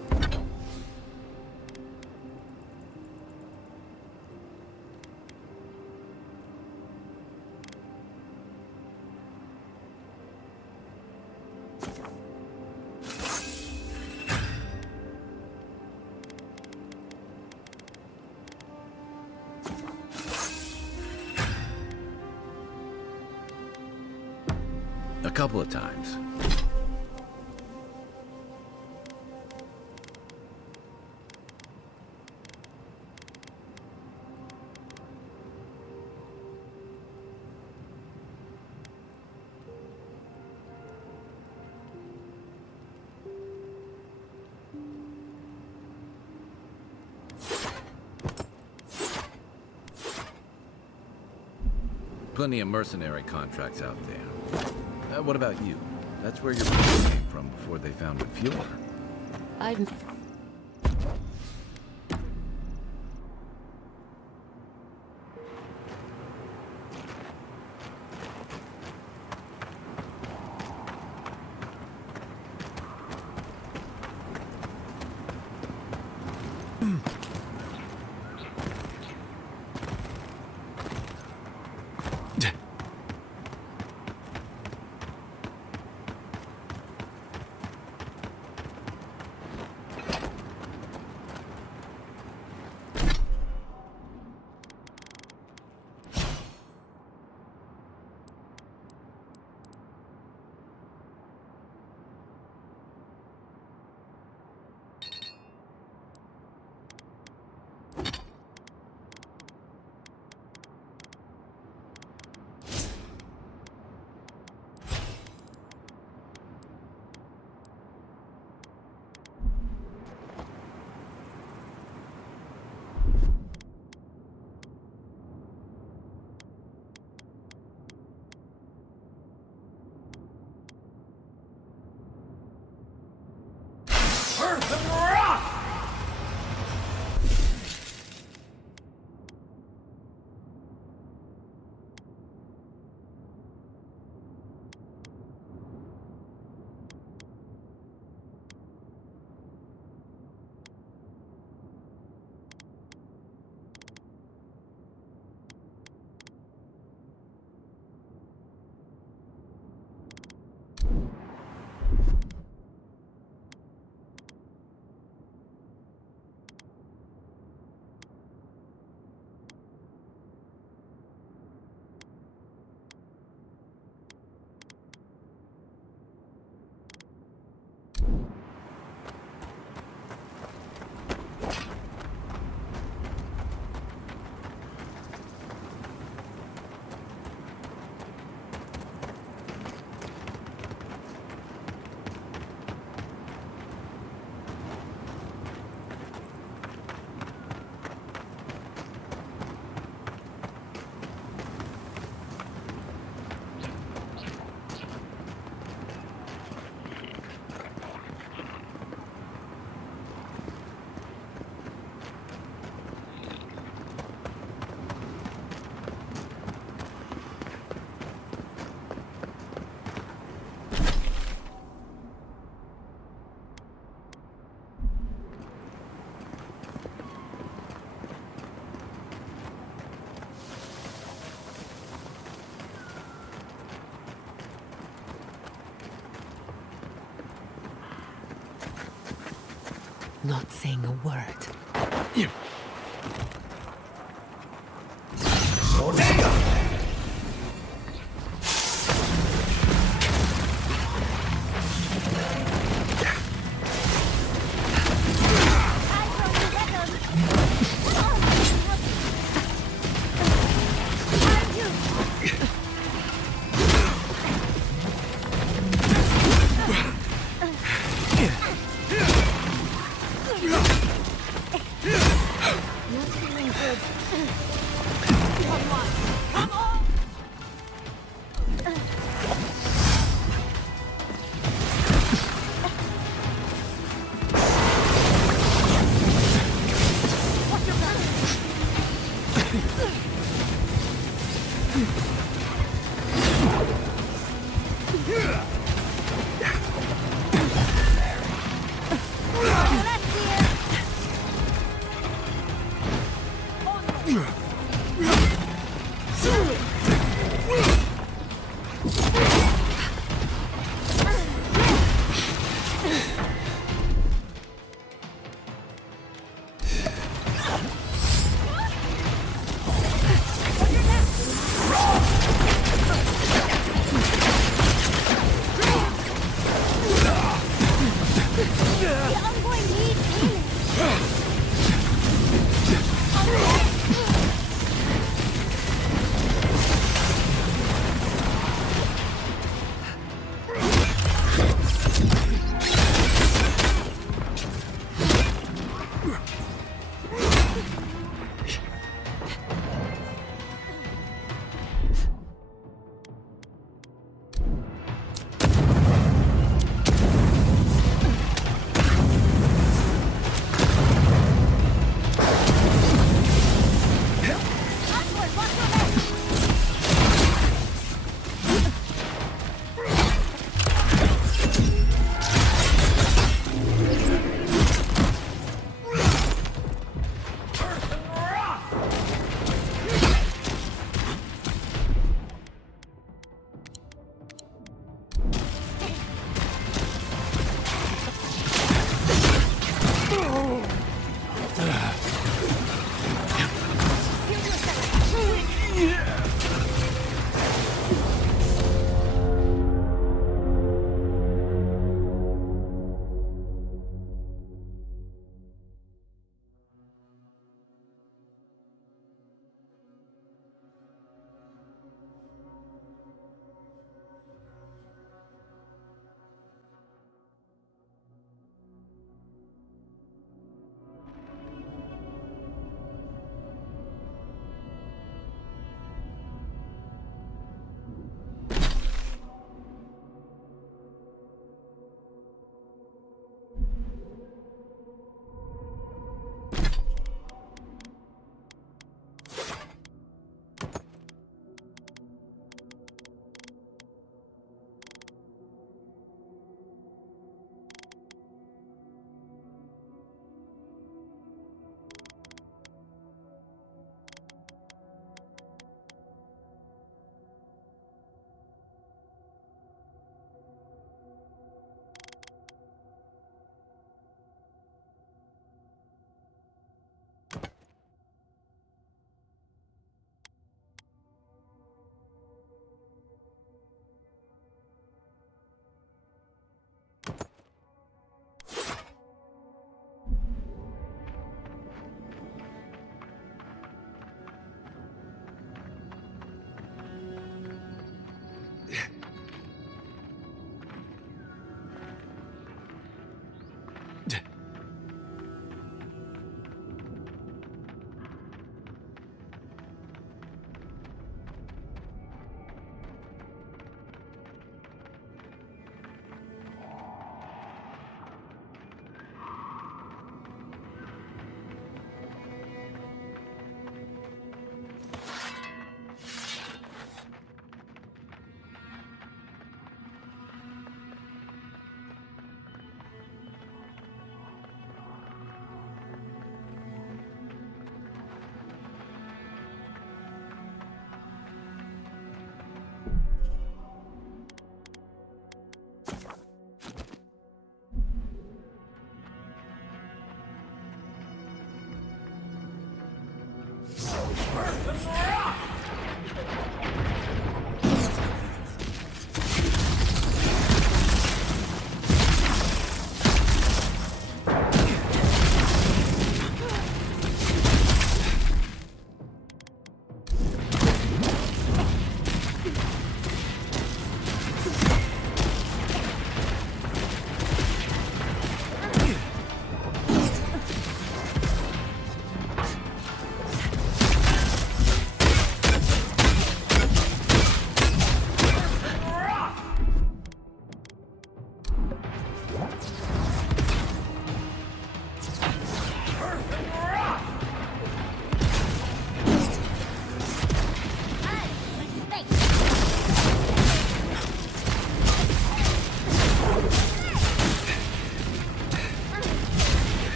A couple of times. Plenty of mercenary contracts out there. What about you? That's where your people came from before they founded Fjord. I'm... Not saying a word.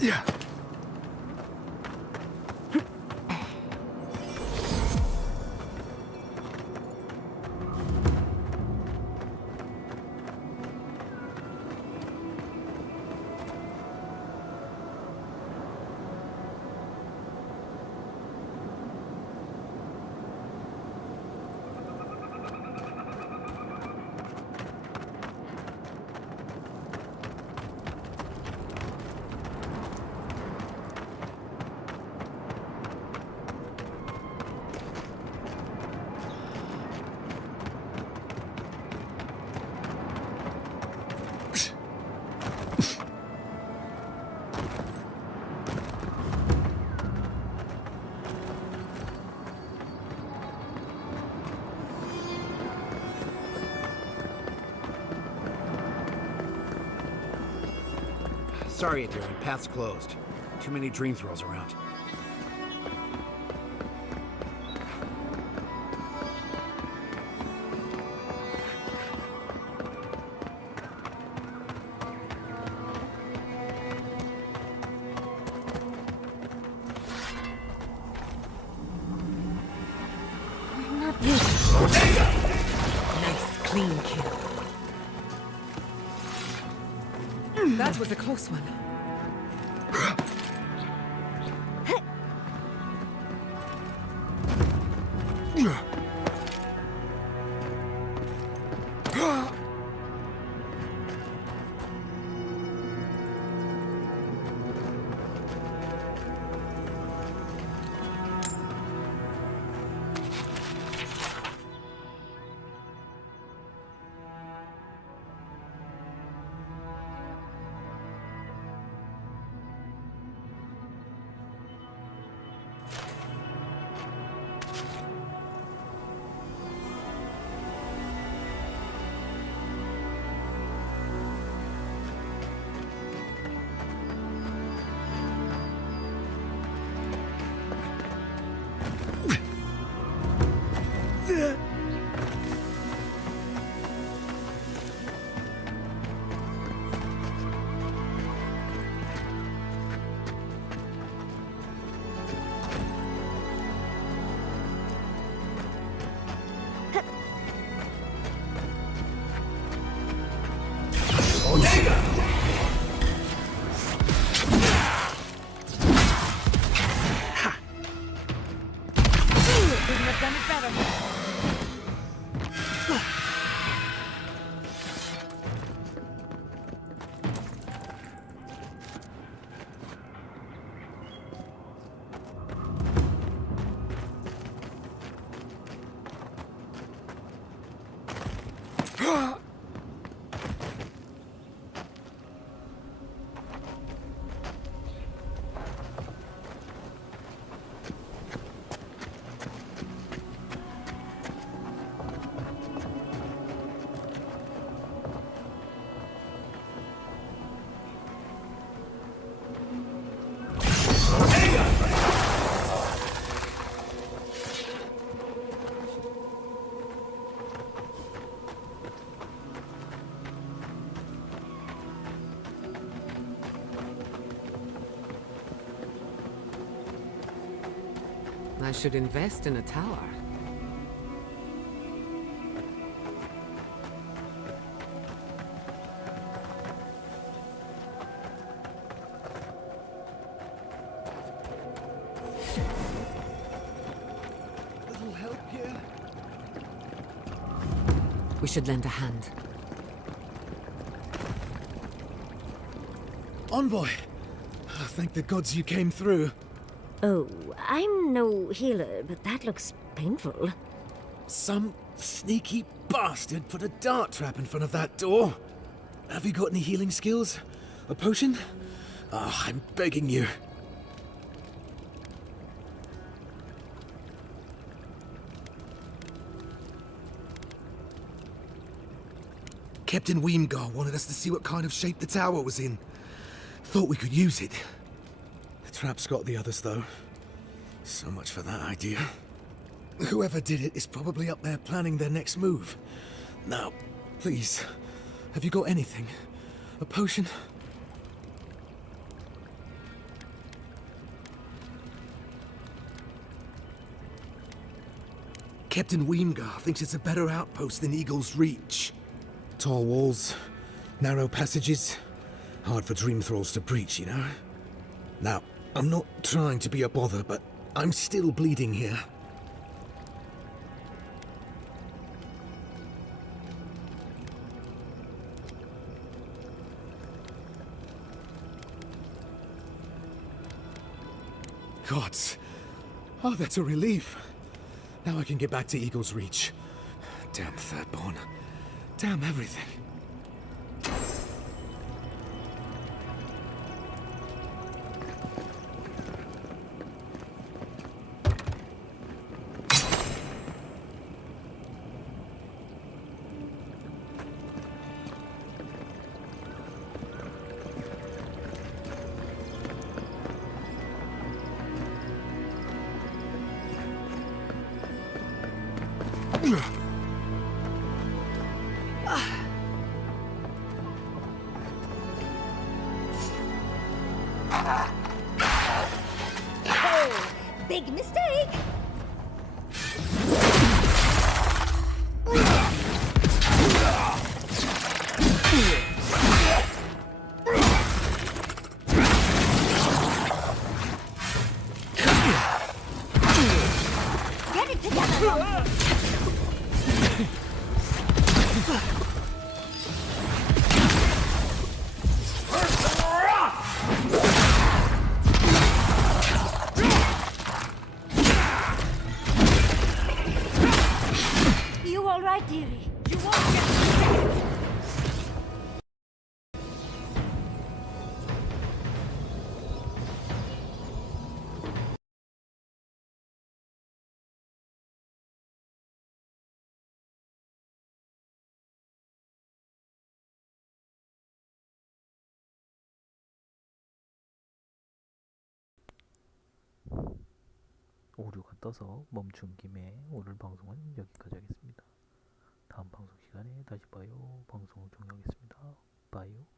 Yeah. Sorry, Adrian. Path's closed. Too many dream thrills around. Nice, clean kill. That was a close one. I should invest in a tower. Little help here? We should lend a hand. Envoy! Thank the gods you came through. Oh, I'm no healer, but that looks painful. Some sneaky bastard put a dart trap in front of that door. Have you got any healing skills? A potion? Ah, I'm begging you. Captain Weemgar wanted us to see what kind of shape the tower was in. Thought we could use it. The trap's got the others, though. So much for that idea. Whoever did it is probably up there planning their next move. Now, please, have you got anything? A potion? Captain Weemgar thinks it's a better outpost than Eagle's Reach. Tall walls, narrow passages, hard for dream thralls to breach, you know? Now, I'm not trying to be a bother, but I'm still bleeding here. Gods. Oh, that's a relief. Now I can get back to Eagle's Reach. Damn Thirdborn. Damn everything. Oh, big mistake! Get it together! You all right, dearie? You won't get 오류가 떠서 멈춘 김에 오늘 방송은 여기까지 하겠습니다. 다음 방송 시간에 다시 봐요. 방송을 종료하겠습니다. 봐요.